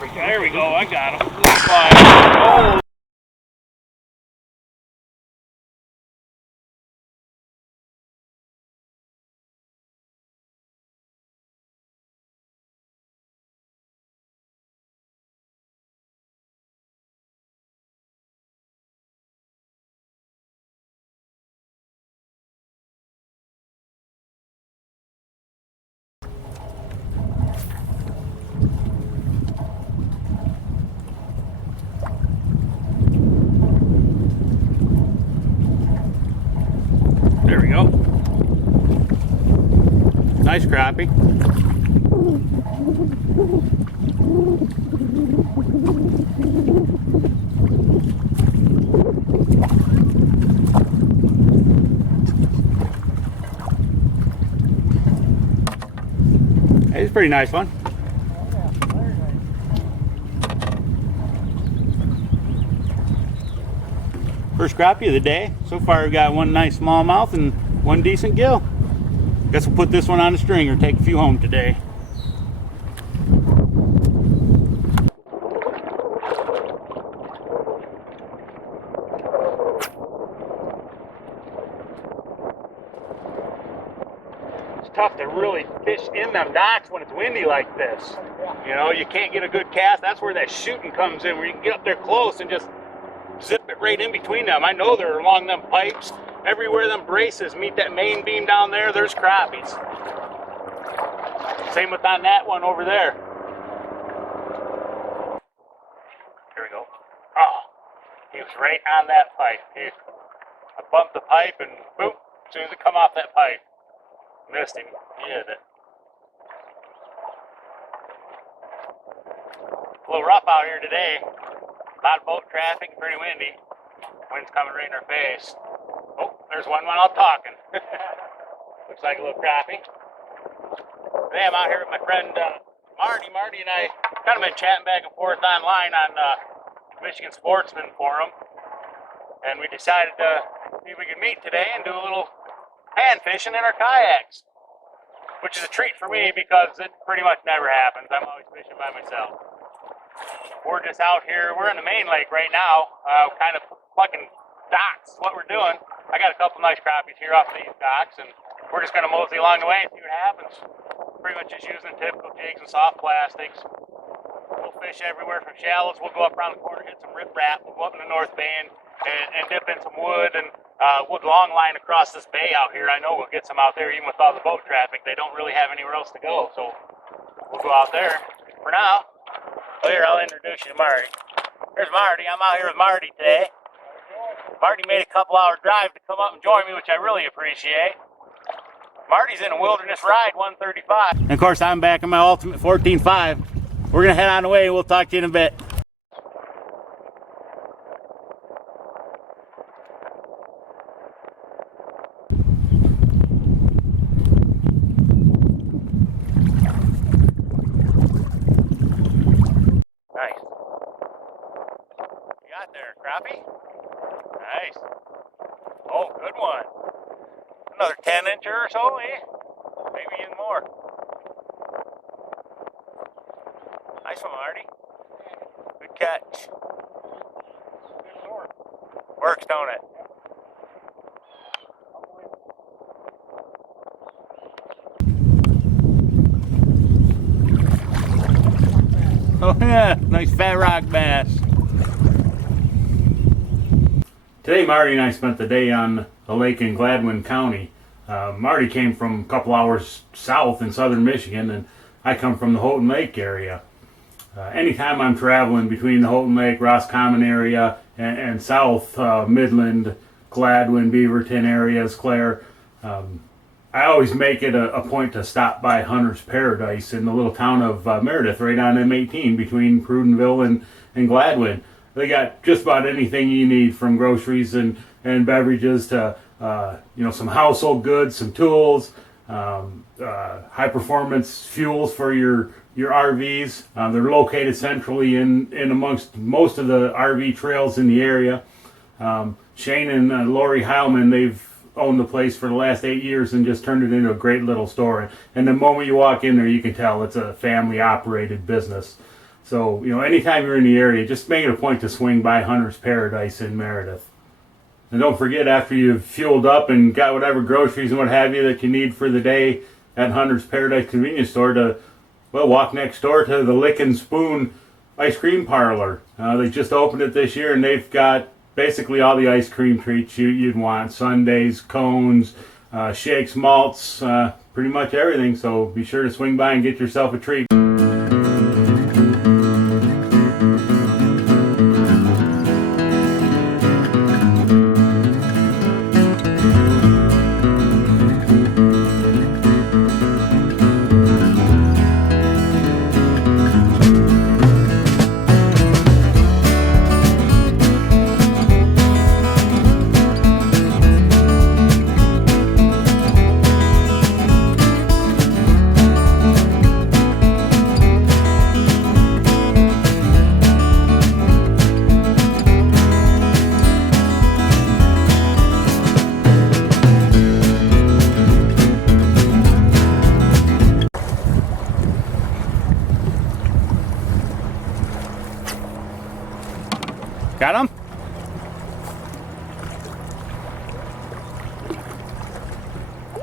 There we go, I got him. Oh. There we go. Nice crappie. Hey, it's a pretty nice one. First crappie of the day. So far we've got one nice smallmouth and one decent gill. Guess we'll put this one on a string or take a few home today. It's tough to really fish in them docks when it's windy like this. You know, you can't get a good cast. That's where that shooting comes in, where you can get up there close and just zip it right in between them. I know they're along them pipes. Everywhere them braces meet that main beam down there, there's crappies. Same with on that one over there. Here we go. Oh, he was right on that pipe. I bumped the pipe and boom, as soon as it come off that pipe, missed him. He hit it. A little rough out here today. A lot of boat traffic, pretty windy. Wind's coming right in our face. Oh, there's one while I'm talking. Looks like a little crappie. Today I'm out here with my friend Marty. Marty and I kind of been chatting back and forth online on Michigan Sportsman Forum. And we decided to see if we could meet today and do a little hand fishing in our kayaks. Which is a treat for me because it pretty much never happens. I'm always fishing by myself. We're just out here. We're in the main lake right now, kind of plucking docks, what we're doing. I got a couple nice crappies here off these docks, and we're just going to mosey along the way and see what happens. Pretty much just using typical jigs and soft plastics. We'll fish everywhere from shallows. We'll go up around the corner, hit some riprap. We'll go up in the north bay and dip in some wood, and we'll long line across this bay out here. I know we'll get some out there, even with all the boat traffic. They don't really have anywhere else to go, so we'll go out there. For now, here, I'll introduce you to Marty. Here's Marty. I'm out here with Marty today. Marty made a couple-hour drive to come up and join me, which I really appreciate. Marty's in a wilderness ride, 135. And of course, I'm back in my Ultimate 14.5. We're going to head on the way, and we'll talk to you in a bit. Nice. You got there, crappie? Nice. Oh, good one. Another 10-incher or so, eh? Maybe even more. Nice one, Marty. Good catch. Good sword. Works, don't it? Oh yeah, nice fat rock bass. Today Marty and I spent the day on the lake in Gladwin County. Marty came from a couple hours south in southern Michigan, and I come from the Houghton Lake area. Anytime I'm traveling between the Houghton Lake, Roscommon area, and south, Midland, Gladwin, Beaverton areas, Clare, I always make it a point to stop by Hunter's Paradise in the little town of Meredith, right on M18 between Prudenville and Gladwin. They got just about anything you need, from groceries and beverages to some household goods, some tools, high performance fuels for your RVs. They're located centrally in amongst most of the RV trails in the area. Shane and Lori Heilman, they've owned the place for the last 8 years and just turned it into a great little store. And the moment you walk in there, you can tell it's a family operated business. So, you know, anytime you're in the area, just make it a point to swing by Hunter's Paradise in Meredith. And don't forget, after you've fueled up and got whatever groceries and what have you that you need for the day at Hunter's Paradise convenience store, to, well, walk next door to the Lick and Spoon ice cream parlor. They just opened it this year, and they've got basically all the ice cream treats you'd want. Sundaes, cones, shakes, malts, pretty much everything. So be sure to swing by and get yourself a treat. Got him?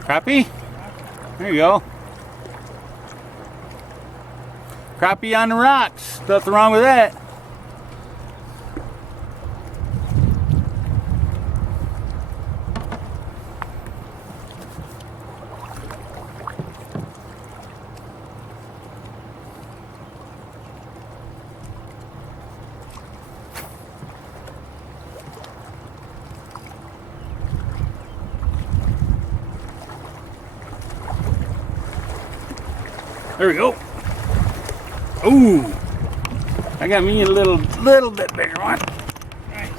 Crappie? There you go. Crappie on the rocks. Nothing wrong with that. There we go. Ooh, I got me a little bit bigger one. Nice.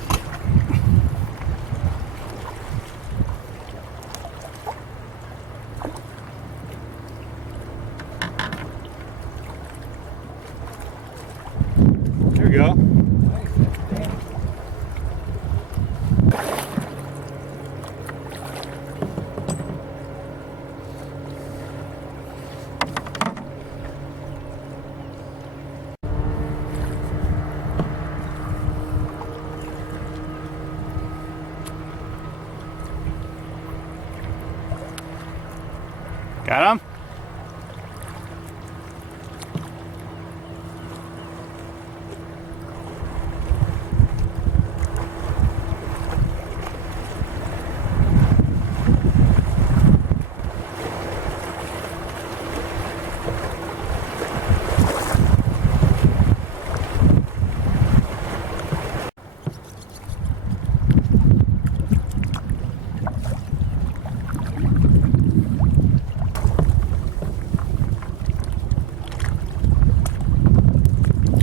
There we go. Got him?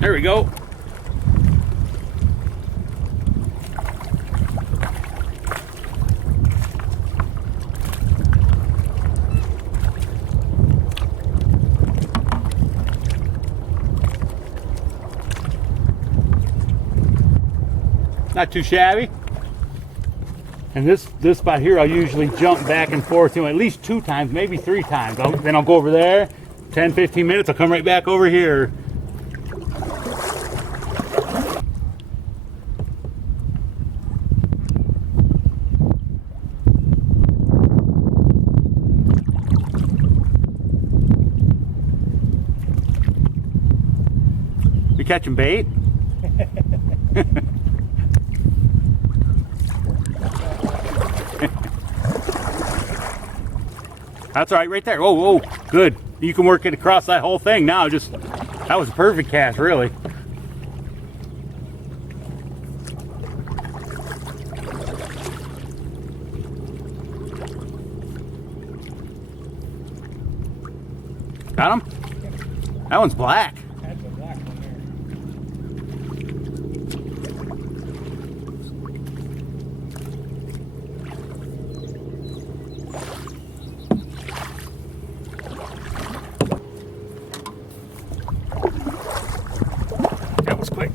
There we go. Not too shabby. And this spot here, I'll usually jump back and forth, you know, at least 2 times, maybe 3 times. Then I'll go over there, 10, 15 minutes, I'll come right back over here. You catching bait? That's all right there. Oh, good. You can work it across that whole thing now. That was a perfect cast, really. Got him? That one's black. That's a black one there. That was quick.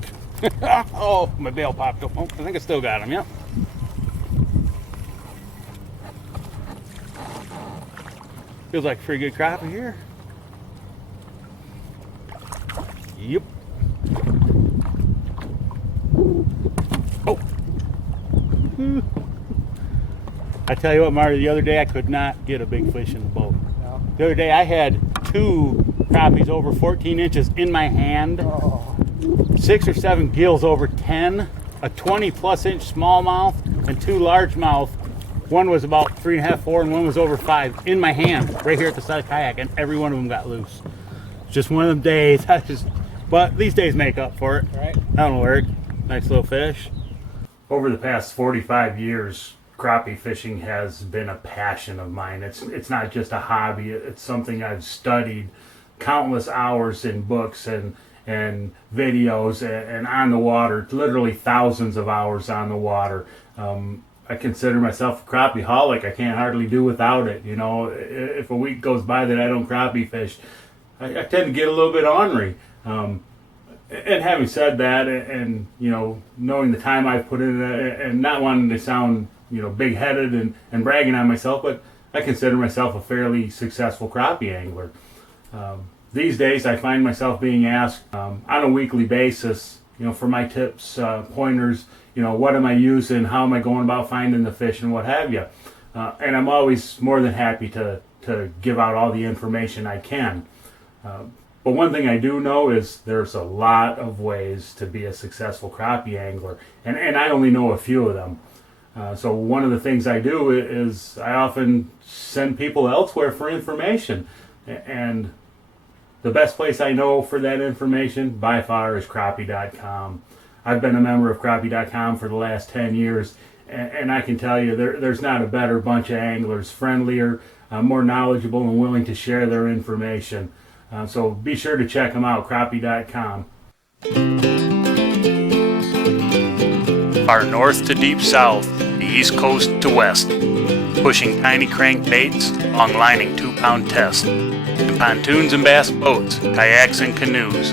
Oh, my bail popped up. Oh, I think I still got him, yep. Feels like a pretty good crappie here. Yep. Oh! I tell you what, Marty, the other day I could not get a big fish in the boat. No. The other day I had 2 crappies over 14 inches in my hand, Oh. 6 or 7 gills over 10, a 20+ inch smallmouth, and 2 largemouth. One was about 3.5, 4, and one was over 5 in my hand, right here at the side of the kayak, and every one of them got loose. Just one of them days. But these days make up for it. Right. That'll work. Nice little fish. Over the past 45 years, crappie fishing has been a passion of mine. It's not just a hobby. It's something I've studied countless hours in books and videos and on the water, literally thousands of hours on the water. I consider myself a crappie-holic. I can't hardly do without it. You know, if a week goes by that I don't crappie fish, I tend to get a little bit ornery. And having said that, and you know, knowing the time I've put in it, and not wanting to sound, you know, big-headed and bragging on myself, but I consider myself a fairly successful crappie angler. These days, I find myself being asked on a weekly basis, you know, for my tips, pointers. You know, what am I using? How am I going about finding the fish, and what have you? And I'm always more than happy to give out all the information I can. But one thing I do know is there's a lot of ways to be a successful crappie angler, and I only know a few of them. So one of the things I do is I often send people elsewhere for information, and the best place I know for that information by far is Crappie.com. I've been a member of Crappie.com for the last 10 years, and I can tell you there's not a better bunch of anglers, friendlier, more knowledgeable, and willing to share their information. So be sure to check them out, Crappie.com. Far north to deep south, the east coast to west, pushing tiny crankbaits, long lining 2-pound test, to pontoons and bass boats, kayaks and canoes,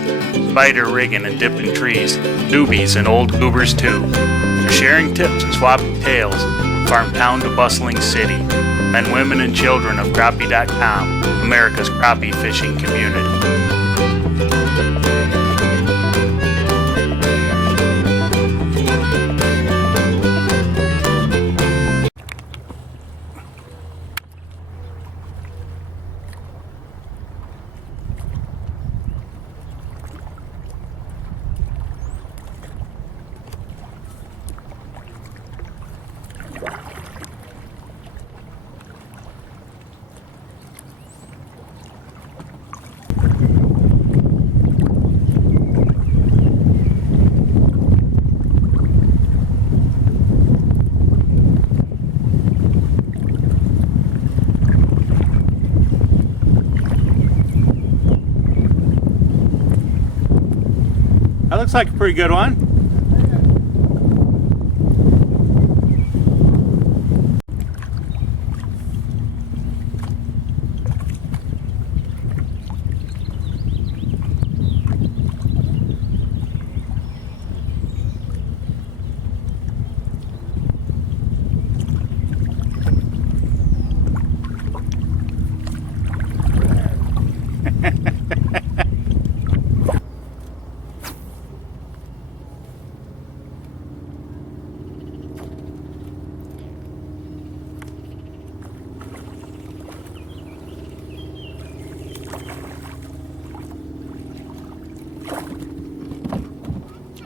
spider rigging and dipping trees, newbies and old goobers too. They're sharing tips and swapping tales, farm town to bustling city. Men, women, and children of Crappie.com, America's crappie fishing community. That looks like a pretty good one.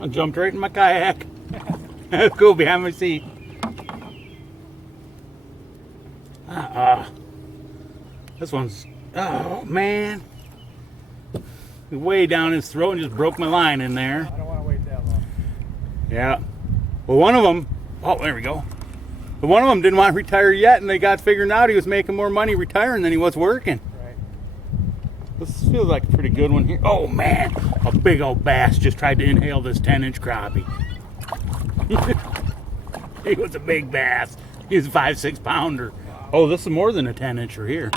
I jumped right in my kayak. Go behind my seat. This one's, oh man. Way down his throat and just broke my line in there. I don't want to wait that long. Yeah. Well, one of them, oh, there we go. But one of them didn't want to retire yet, and they got figured out he was making more money retiring than he was working. Right. This feels like a pretty good one here. Oh man, a big old bass just tried to inhale this 10-inch crappie. He was a big bass. He was a 5-6 pounder. Wow. Oh, this is more than a 10-incher here.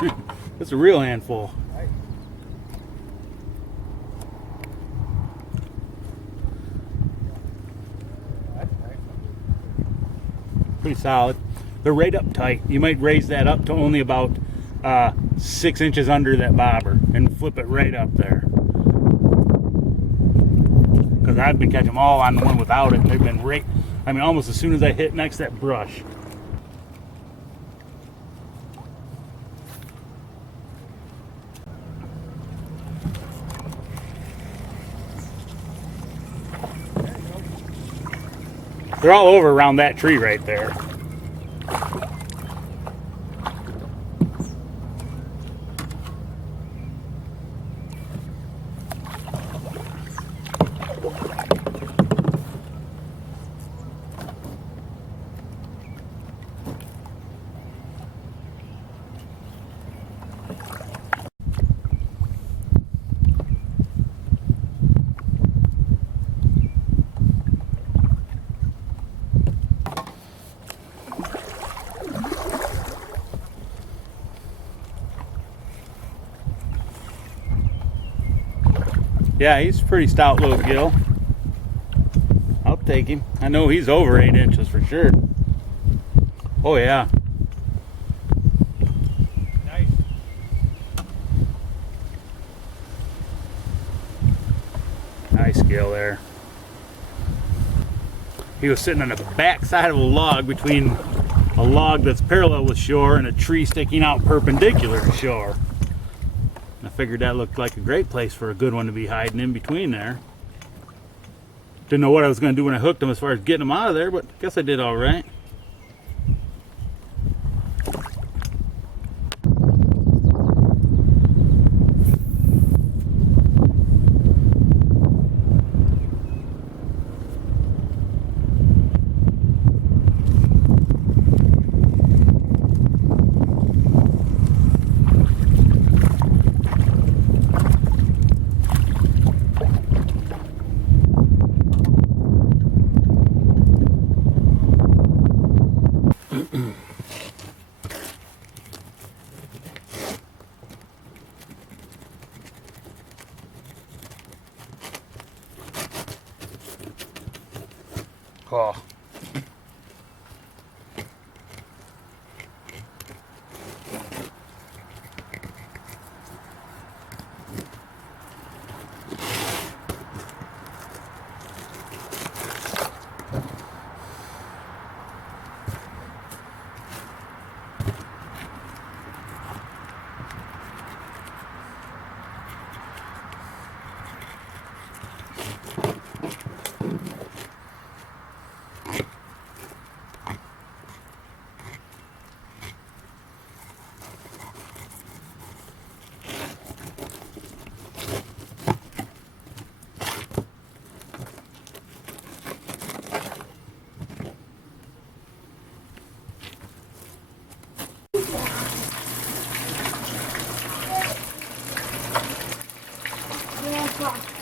This is a real handful. Right. That's nice. Pretty solid. They're right up tight. You might raise that up to only about 6 inches under that bobber and flip it right up there. because I've been catching them all on the one without it. They've been right, I mean, almost as soon as I hit next to that brush. They're all over around that tree right there. Yeah, he's a pretty stout little gill. I'll take him. I know he's over 8 inches for sure. Oh yeah. Nice. Nice gill there. He was sitting on the back side of a log between a log that's parallel with shore and a tree sticking out perpendicular to shore. I figured that looked like a great place for a good one to be hiding in between there. Didn't know what I was going to do when I hooked him as far as getting him out of there, but I guess I did all right. Oh. Yeah,